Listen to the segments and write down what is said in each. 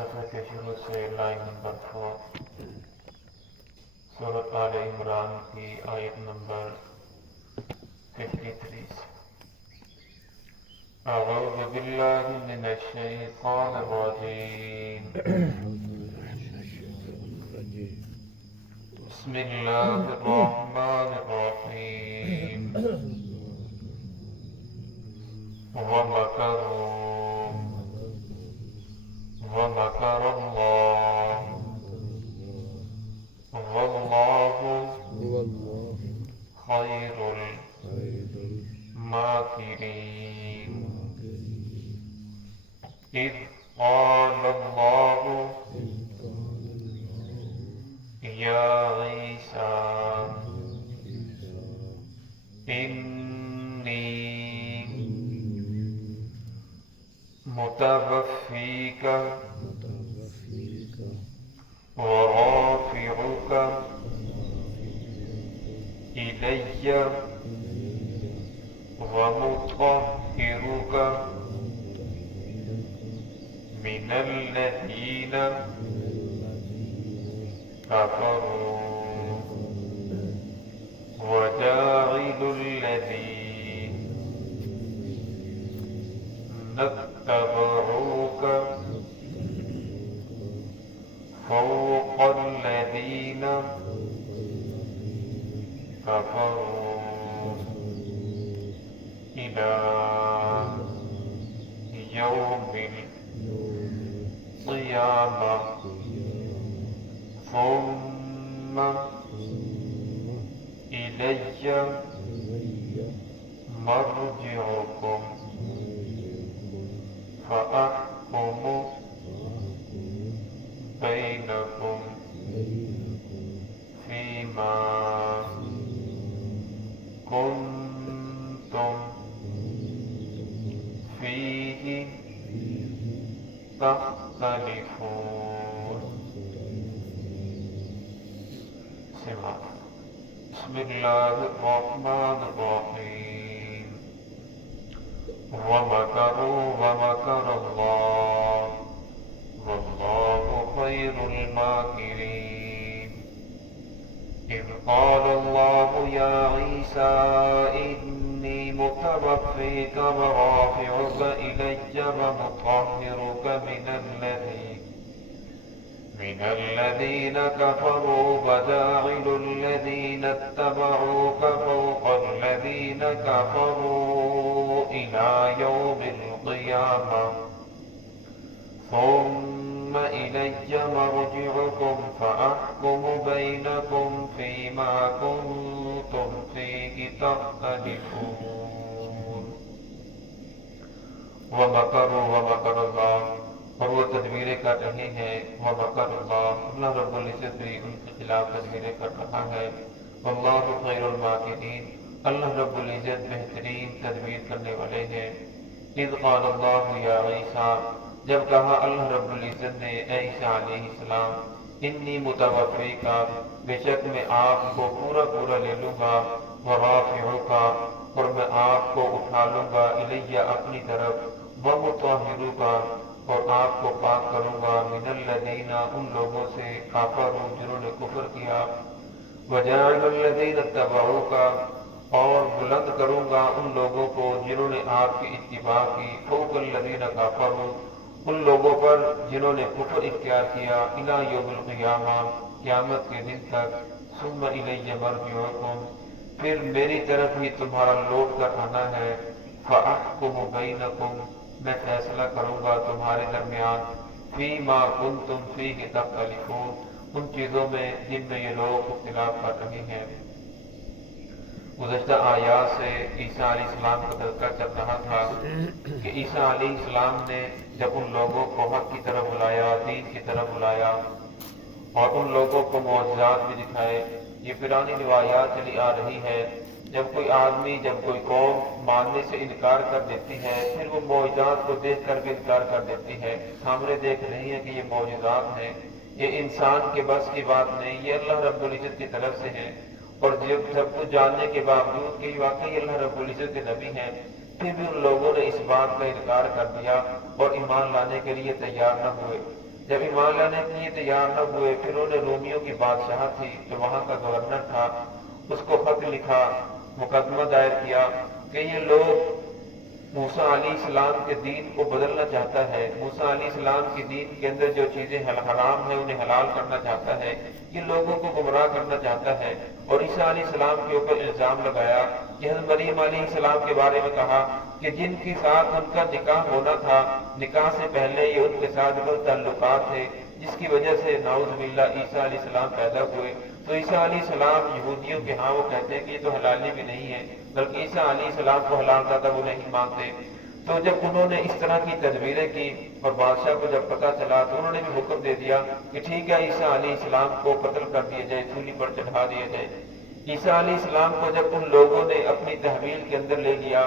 صفحے کے شروع سے لائن نمبر 4 سورۃ آل عمران کی آیت نمبر 53 سے۔ اعوذ باللہ من الشیطان الرجیم بسم اللہ الرحمن الرحیم ومكر الله والله خير الماكرين إذ قال الله يا عيسى إني متوفيك ورافعك إلي ومطهرك من الذين كفروا وجاعل الذين اتبعوك فوق الذين كفروا إلى يوم القيامة ثم إلي مرجعكم فأحكم بينكم فيما كنتم فيه تختلفون۔ بسم اللہ الرحمن الرحیم ومكروا ومكر الله والله خير الماكرين إذ قال الله يا عيسى إني متوفيك ورافعك إلي ومطهرك من الذين كفروا وجاعل الذين اتبعوك فوق الذين كفروا إلى يوم القيامة ثم إلي مرجعكم فأحكم بينكم فيما كنتم فيه تختلفون۔ ومكروا ومكر الله، اور وہ تدبیریں کر رہے ہیں، ومکر اللہ، اللہ رب العزت بھی ان کے خلاف تدبیریں کر رہا ہے، واللہ خیر الماکرین، اللہ رب العزت بہترین تدبیر کرنے والے ہیں۔ اذ قال اللہ یا عیسیٰ، جب کہا اللہ رب العزت نے اے عیسیٰ علیہ السلام، انی متوفیک، بے شک میں آپ کو پورا پورا لے لوں گا، ورافعک، اور میں آپ کو اٹھا لوں گا، الیہ اپنی طرف، ومطہرک، اور آپ کو پاک کروں گا، من الذین ان لوگوں سے کفروا جنہوں نے کفر کیا، وجاعل الذین اتبعوک، اور بلند کروں گا ان لوگوں کو جنہوں نے آپ کی اتباع کی، فوق الذین کفروا ان لوگوں پر جنہوں نے کفر اختیار کیا، الی یوم القیامہ قیامت کے دن تک، ثم الی مرجعکم پھر میری طرف ہی تمہارا لوٹ کر آنا ہے، فاحکم بینکم میں فیصلہ کروں گا تمہارے درمیان، فیما کنتم فیہ تختلفون ان چیزوں میں جن میں یہ لوگ اختلاف کر رہے ہیں۔ گزشتہ آیات سے عیسیٰ علیہ السلام کا تذکرہ چل رہا تھا کہ عیسیٰ علیہ السلام نے جب ان لوگوں کو حق کی طرف بلایا، دین کی طرف بلایا اور ان لوگوں کو معجزات بھی دکھائے، یہ پرانی روایات چلی آ رہی ہے، جب کوئی آدمی، جب کوئی قوم ماننے سے انکار کر دیتی ہے، پھر وہ معجزات کو دیکھ کر بھی انکار کر دیتی ہے، سامنے دیکھ رہی ہے کہ یہ معجزات ہیں، یہ انسان کے بس کی بات نہیں، یہ اللہ رب العزت کی طرف سے ہے، اور جب سب کچھ جاننے کے باوجود کہ واقعی اللہ رب العزت کے نبی ہیں، پھر بھی ان لوگوں نے اس بات کا انکار کر دیا اور ایمان لانے کے لیے تیار نہ ہوئے۔ جب ایمان لانے کے لیے تیار نہ ہوئے پھر انہوں نے رومیوں کی بادشاہ تھی جو وہاں کا گورنر تھا اس کو خط لکھا، مقدمہ دائر کیا کہ یہ لوگ موسیٰ علیہ السلام کے دین کو بدلنا چاہتا ہے، موسیٰ علیہ السلام کے دین کے اندر جو چیزیں حرام ہیں انہیں حلال کرنا چاہتا ہے، یہ لوگوں کو گمراہ کرنا چاہتا ہے۔ اور عیسیٰ علیہ السلام کے اوپر الزام لگایا کہ حضرت مریم علیہ السلام کے بارے میں کہا کہ جن کے ساتھ ان کا نکاح ہونا تھا، نکاح سے پہلے یہ ان کے ساتھ غلط تعلقات تھے، جس کی وجہ سے نعوذ باللہ عیسیٰ علیہ السلام پیدا ہوئے۔ تو عیسیٰ علیہ السلام یہودیوں کے ہاں وہ کہتے ہیں کہ یہ تو حلالی بھی نہیں ہے، بلکہ عیسیٰ علیہ السلام کو حلال زیادہ وہ نہیں مانتے۔ تو جب انہوں نے اس طرح کی تدبیریں کی اور بادشاہ کو جب پتہ چلا تو انہوں نے بھی حکم دے دیا کہ ٹھیک ہے عیسیٰ علیہ السلام کو قتل کر دیا جائے، سولی پر چڑھا دیا جائے۔ عیسیٰ علیہ السلام کو جب ان لوگوں نے اپنی تحویل کے اندر لے لیا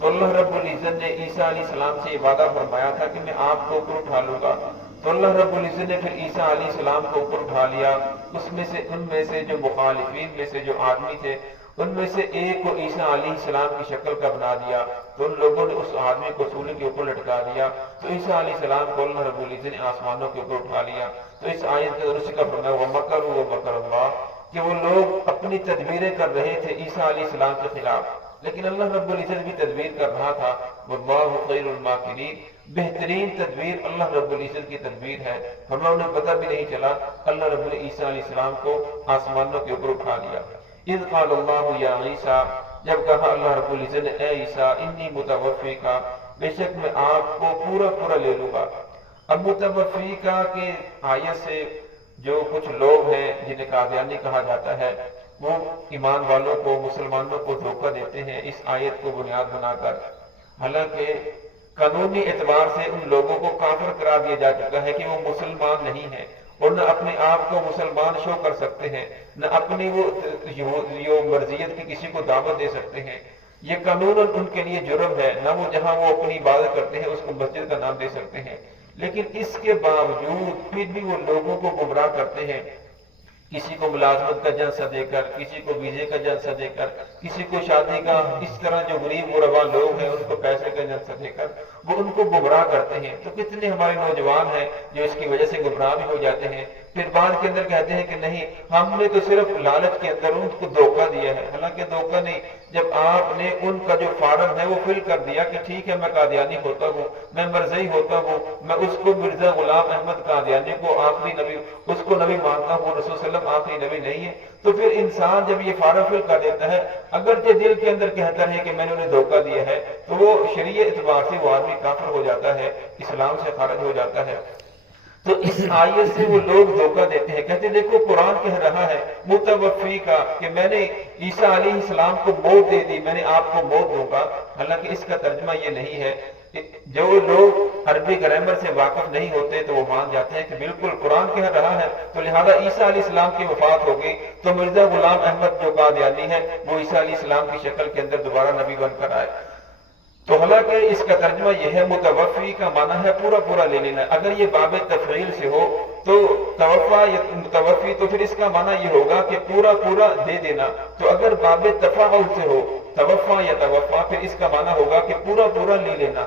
تو اللہ رب العزت نے عیسیٰ علیہ السلام سے یہ وعدہ فرمایا تھا کہ میں آپ کو اوپر اٹھا لوں گا۔ تو اللہ رب العزت نے پھر عیسیٰ علیہ السلام کو اوپر اٹھا لیا۔ ان میں سے جو مخالفین میں سے جو آدمی تھے ان میں سے ایک کو عیسیٰ علیہ السلام کی شکل کا بنا دیا، تو ان لوگوں نے اس آدمی کو سولی کے اوپر لٹکا دیا۔ تو عیسیٰ علیہ السلام کو اللہ رب العزت نے آسمانوں کے اوپر اٹھا لیا۔ تو اس آیت کے اندر کا فرمایا وَمَكَرُوا وَمَكَرَ اللَّهُ کہ وہ لوگ اپنی تدبیریں کر رہے تھے عیسیٰ علیہ السلام کے خلاف، لیکن اللہ رب العزت بھی تدبیر کر رہا تھا۔ وَاللَّهُ خَيْرُ الْمَاكِرِينَ بہترین تدبیر اللہ رب العزت کی تدبیر ہے۔ ہمیں انہیں پتہ بھی نہیں چلا، اللہ رب العزت عیسیٰ علیہ السلام کو آسمانوں کے اوپر اٹھا لیا۔ اذ قال اللہ یا عیسیٰ جب کہا اللہ رب العزت نے اے عیسیٰ انی متوفیکا بے شک میں آپ کو پورا لے لوں گا۔ اب متوفیکا کے آیت سے جو کچھ لوگ ہیں جنہیں قادیانی کہا جاتا ہے وہ ایمان والوں کو مسلمانوں کو دھوکہ دیتے ہیں اس آیت کو بنیاد بنا کر، حالانکہ قانونی اعتبار سے ان لوگوں کو کافر قرار دیا جا چکا ہے کہ وہ مسلمان نہیں ہیں اور نہ اپنے آپ کو مسلمان شو کر سکتے ہیں، نہ اپنی وہ مرضیت کی کسی کو دعوت دے سکتے ہیں۔ یہ قانون ان کے لیے جرم ہے، نہ وہ جہاں وہ اپنی عبادت کرتے ہیں اس کو مسجد کا نام دے سکتے ہیں، لیکن اس کے باوجود پھر بھی وہ لوگوں کو گمراہ کرتے ہیں، کسی کو ملازمت کا جنسہ دے کر، کسی کو ویزے کا جنسہ دے کر، کسی کو شادی کا، اس طرح جو غریب غربا لوگ ہیں ان کو پیسے کا جنسہ دے کر وہ ان کو گمراہ کرتے ہیں۔ تو کتنے ہمارے نوجوان ہیں جو اس کی وجہ سے گمراہ بھی ہو جاتے ہیں، پھر بعد کے اندر کہتے ہیں کہ نہیں ہم نے تو صرف لالچ کے اندر ان کو دھوکہ دیا ہے، حالانکہ دھوکہ نہیں، جب آپ نے ان کا جو فارم ہے وہ فل کر دیا کہ ٹھیک ہے میں قادیانی ہوتا ہوں، میں مرزئی ہوتا ہوں، میں اس کو مرزا غلام احمد قادیانی کو آخری نبی اس کو نبی مانتا ہوں، رسول صلی اللہ علیہ وسلم آخری نبی نہیں ہے، تو پھر انسان جب یہ فارم فل کر دیتا ہے اگرچہ دل کے اندر کہتا ہے کہ میں نے انہیں دھوکہ دیا ہے تو وہ شریعت اعتبار سے وہ آدمی کافر ہو جاتا ہے، اسلام سے خارج ہو جاتا ہے۔ تو اس آیت سے وہ لوگ دھوکہ دیتے ہیں، کہتے ہیں دیکھو قرآن کہہ رہا ہے متوفی کا کہ میں نے عیسیٰ علیہ السلام کو موت دے دی، میں نے آپ کو موت دوں گا، حالانکہ اس کا ترجمہ یہ نہیں ہے۔ جو لوگ عربی گرامر سے واقف نہیں ہوتے تو وہ مان جاتے ہیں کہ بالکل قرآن کہہ رہا ہے تو لہذا عیسیٰ علیہ السلام کی وفات ہو گئی تو مرزا غلام احمد جو قادیانی ہے وہ عیسیٰ علیہ السلام کی شکل کے اندر دوبارہ نبی بن کر آئے۔ تو حالانکہ اس کا ترجمہ یہ ہے متوفی کا معنی ہے پورا لے لینا، اگر یہ باب تفعیل سے ہو تو توفا یا متوفی تو پھر اس کا معنی یہ ہوگا کہ پورا دے دینا، تو اگر باب تفاعل سے ہو توفا یا توفا پھر اس کا معنی ہوگا کہ پورا لے لینا۔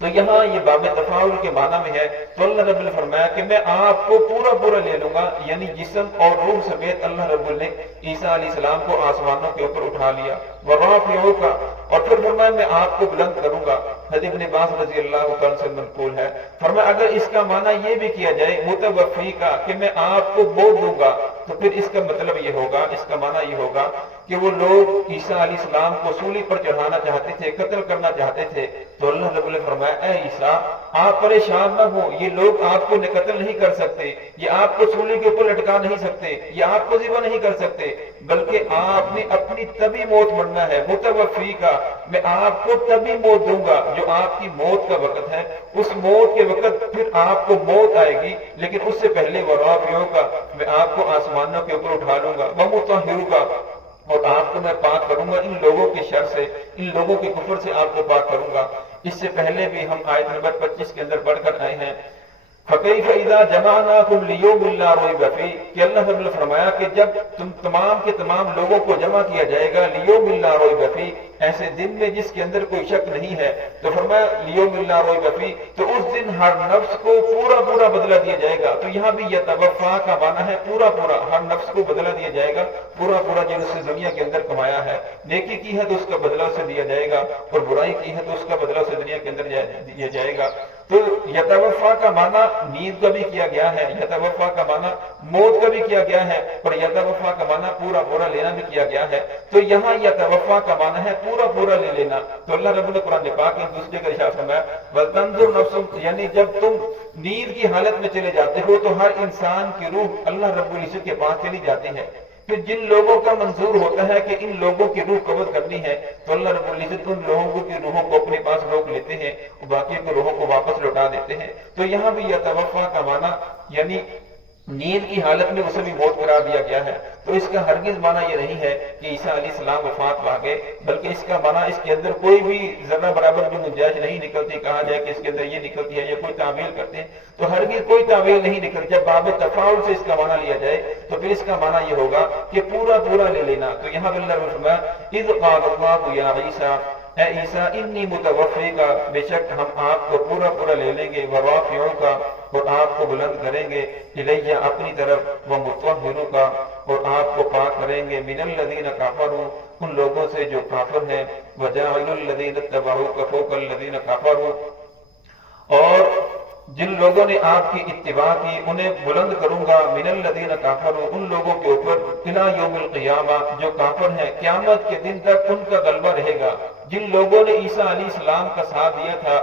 تو یہاں یہ باب تفاعل کے معنی میں ہے، تو اللہ رب نے فرمایا کہ میں آپ کو پورا لے لوں گا، یعنی جسم اور روح سمیت اللہ رب نے عیسیٰ علیہ السلام کو آسمانوں کے اوپر اٹھا لیا، ورافعوک اور پھر فرمایا میں آپ کو بلند کروں گا۔ حضرت ابن عباس رضی اللہ تعالیٰ سے منقول ہے، فرمایا اگر اس کا معنی یہ بھی کیا جائے متوفی کا کہ میں آپ کو موت دوں گا تو پھر اس کا مطلب یہ ہوگا، اس کا معنی یہ ہوگا کہ وہ لوگ عیسیٰ علیہ السلام کو سولی پر چڑھانا چاہتے تھے، قتل کرنا چاہتے تھے، تو اللہ رب نے فرمایا اے عیسیٰ آپ پریشان نہ ہو، یہ لوگ آپ کو قتل نہیں کر سکتے، یہ آپ کو سولی کے اوپر لٹکا نہیں سکتے، یہ آپ کو ذبح نہیں کر سکتے، بلکہ آپ نے اپنی تبھی موت مرنا ہے۔ متوفی کا میں آپ کو تبھی موت دوں گا جو آپ کی موت کا وقت ہے، اس موت کے وقت پھر آپ کو موت آئے گی، لیکن اس سے پہلے ورافعوں کا میں آپ کو آسمانوں کے اوپر اٹھا لوں گا، ومطہروں کا اور آپ کو میں پاک کروں گا ان لوگوں کے شر سے، ان لوگوں کے کفر سے آپ کو پاک کروں گا۔ اس سے پہلے بھی ہم آیت نمبر 25 کے اندر پڑھ کر آئے ہیں فَكَيْفَ إِذَا جَمَعْنَاكُمْ لِيَوْمٍ لَا رَيْبَ فِيهِ کہ اللہ نے فرمایا کہ جب تم تمام کے تمام لوگوں کو جمع کیا جائے گا، لِيَوْمٍ لَا رَيْبَ فِيهِ ایسے دن میں جس کے اندر کوئی شک نہیں ہے، تو فرمایا لیوم لا ریب فیہ، تو اس دن ہر نفس کو پورا پورا بدلہ دیا جائے گا۔ تو یہاں بھی یتوفا کا معنی ہے پورا پورا، ہر نفس کو بدلہ دیا جائے گا پورا پورا، جو اس نے دنیا کے اندر کمایا ہے، نیکی کی ہے تو اس کا بدلہ اسے دیا جائے گا، اور برائی کی ہے تو اس کا بدلہ اسے دنیا کے اندر دیا جائے گا۔ تو یتوفا کا معنی نیند کا بھی کیا گیا ہے، یتوفا کا معنی موت کا بھی کیا گیا ہے، اور یتوفا کا معنی پورا پورا لینا بھی کیا گیا ہے۔ تو یہاں یتوفا کا معنی ہے پورا پورا لے لینا۔ تو اللہ رب القرآن پاک نے دوسرے کا ارشاد فرمایا وَتَنْظُرْ نَفْسٌ، یعنی جب تم نیند کی حالت میں چلے جاتے ہو تو ہر انسان کی روح اللہ رب العزت کے پاس چلی جاتی ہے۔ پھر جن لوگوں کا منظور ہوتا ہے کہ ان لوگوں کی روح قبض کرنی ہے، تو اللہ رب العزت ان لوگوں کی روحوں کو اپنے پاس روک لیتے ہیں اور باقی کی روحوں کو واپس لوٹا دیتے ہیں۔ تو یہاں بھی یتوفا کا معنی یعنی نیند کی حالت میں اسے بھی موت قرار دیا گیا ہے۔ تو اس کا ہرگز معنی یہ نہیں ہے کہ عیسیٰ علیہ السلام وفات پا گئے، بلکہ اس کا معنی اس کے اندر کوئی بھی ذرہ برابر بھی گنجائش نہیں نکلتی، کہا جائے کہ اس کے اندر یہ نکلتی ہے یا کوئی تعویل کرتے ہیں، تو ہرگز کوئی تعویل نہیں نکلتی۔ جب باب تفاعل سے اس کا معنی لیا جائے تو پھر اس کا معنی یہ ہوگا کہ پورا پورا لے لینا۔ تو یہاں اللہ نے فرمایا اذ قال اللہ یا عیسیٰ، اے عیسیٰ انی متوفی کا، بے شک ہم آپ کو پورا پورا لے لیں گے، ورافعوں کا، اور آپ کو بلند کریں گے، الیہ اپنی طرف، ومطہروں کا، اور آپ کو پاک کریں گے، من الذین کفروا، ان لوگوں سے جو کافر ہیں، وجاعل الذین اتبعوک فوق الذین کفروا، اور جن لوگوں نے آپ کی اتباع کی انہیں بلند کروں گا، من الذین کفروا، ان لوگوں کے اوپر، الی یوم القیامہ، جو کافر ہیں قیامت کے دن تک ان کا غلبہ رہے گا۔ جن لوگوں نے عیسیٰ علیہ السلام کا ساتھ دیا تھا،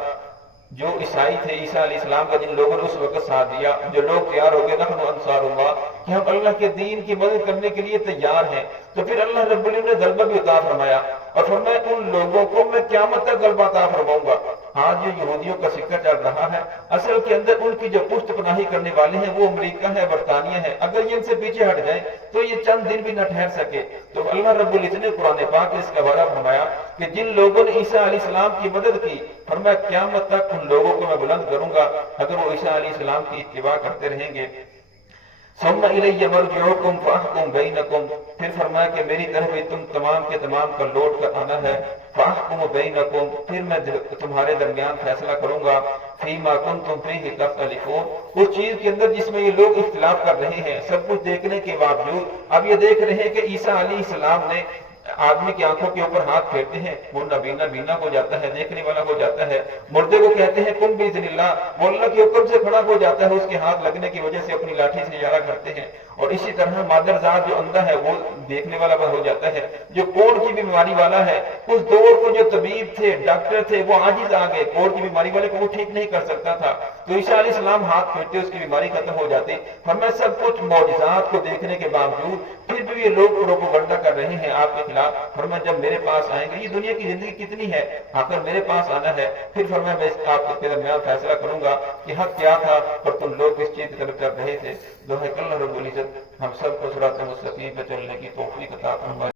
جو عیسائی تھے عیسیٰ علیہ السلام کا، جن لوگوں نے اس وقت ساتھ دیا، جو لوگ تیار ہو گئے نحن انصار اللہ، کہ ہم اللہ کے دین کی مدد کرنے کے لیے تیار ہیں، تو پھر اللہ رب العزت نے غلبہ بھی عطا فرمایا، اور فرمایا ان لوگوں کو میں قیامت تک غلبہ عطا فرماؤں گا۔ آج جو یہودیوں کا سکہ چل رہا ہے، اصل کے اندر ان کی جو پشت پناہی کرنے والے ہیں وہ امریکہ ہے، برطانیہ ہے، اگر یہ ان سے پیچھے ہٹ جائیں تو یہ چند دن بھی نہ ٹھہر سکے۔ تو اللہ رب العزت نے قرآن پاک میں اس کا وعدہ فرمایا کہ جن لوگوں نے عیسیٰ علیہ السلام کی مدد کی، فرمایا قیامت تک ان لوگوں کو میں بلند کروں گا اگر وہ عیسیٰ علیہ السلام کی اتباع کرتے رہیں گے۔ ثم الی مرجعکم فاحکم بینکم، پھر فرمایا کہ میری طرف ہی تم تمام کے تمام کا لوٹ کر آنا ہے، فاحکم بینکم، پھر میں تمہارے درمیان فیصلہ کروں گا، فیما کنتم فیہ تختلفون، اس چیز کے اندر جس میں یہ لوگ اختلاف کر رہے ہیں، سب کچھ دیکھنے کے باوجود اب یہ دیکھ رہے ہیں کہ عیسیٰ علیہ السلام نے آدمی کی آنکھوں کے اوپر ہاتھ پھیرتے ہیں، وہ نابینا بینا ہو جاتا ہے، دیکھنے والا ہو جاتا ہے، مردے کو کہتے ہیں کن باذن اللہ، وہ اللہ کے حکم سے کھڑا ہو جاتا ہے، اس کے ہاتھ لگنے کی وجہ سے اپنی لاٹھی سے اشارہ کرتے ہیں، اور اسی طرح مادر ذات جو اندھا ہے وہ دیکھنے والا ہو جاتا ہے، جو کوڑ کی بیماری والا ہے، اس دور کو جو طبیب تھے، ڈاکٹر تھے، وہ عاجز آ گئے، کوڑ کی بیماری والے کو وہ ٹھیک نہیں کر سکتا تھا، تو عیسیٰ علیہ السلام ہاتھ پھیرتے اس کی بیماری ختم ہو جاتی۔ ہمیں سب کچھ معجزات کو دیکھنے کے باوجود پھر بھی یہ لوگ پروپیگنڈا کر رہے ہیں آپ کے خلاف۔ فرمایا جب میرے پاس آئیں گے، یہ دنیا کی زندگی کتنی ہے، آخر میرے پاس آنا ہے، پھر فرمایا میں آپ کے درمیان فیصلہ کروں گا کہ حق کیا تھا اور تم لوگ کس چیز کی طرف چل رہے تھے۔ دعا ہے کہ اللہ رب العزت ہم سب کو صراط مستقیم پہ چلنے کی توفیق عطا فرمائے۔